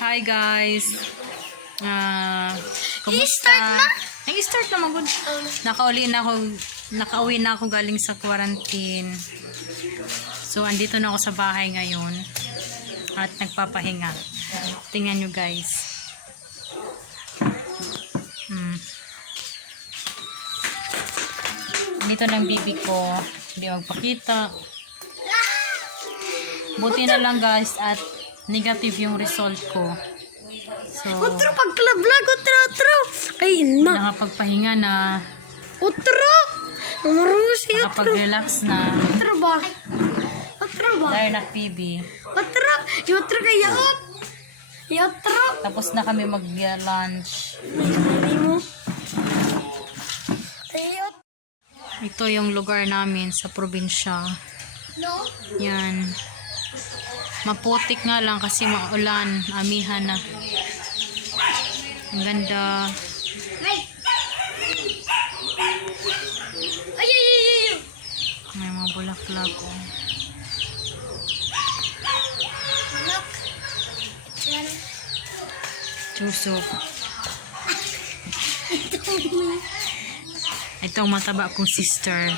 Hi guys. Kumusta? I-start na? Nag-start na magod. Nakauwi na ako galing sa quarantine. So andito na ako sa bahay ngayon at nagpapahinga. Tingnan nyo guys. Dito ng bibi ko, hindi magpakita. Buti na lang guys at negative yung result ko. So, Otro pagka-vlog, otro. Ay, na. nakapagpahinga na, Otro. Marusi, otro. nakapag-relax na. Otro ba? Otro ba? Dahil na PB. Otro. Otro kaya. Otro. Tapos na kami mag-lunch. Hindi mo. Ayot. Ito yung lugar namin sa probinsya. No? Yan. Maputik nga lang kasi maulan. Amihan na. Ang ganda. Ay. Ay. May mga bulaklak. Oh. Anak. Tusok. Ito ang mataba kong sister.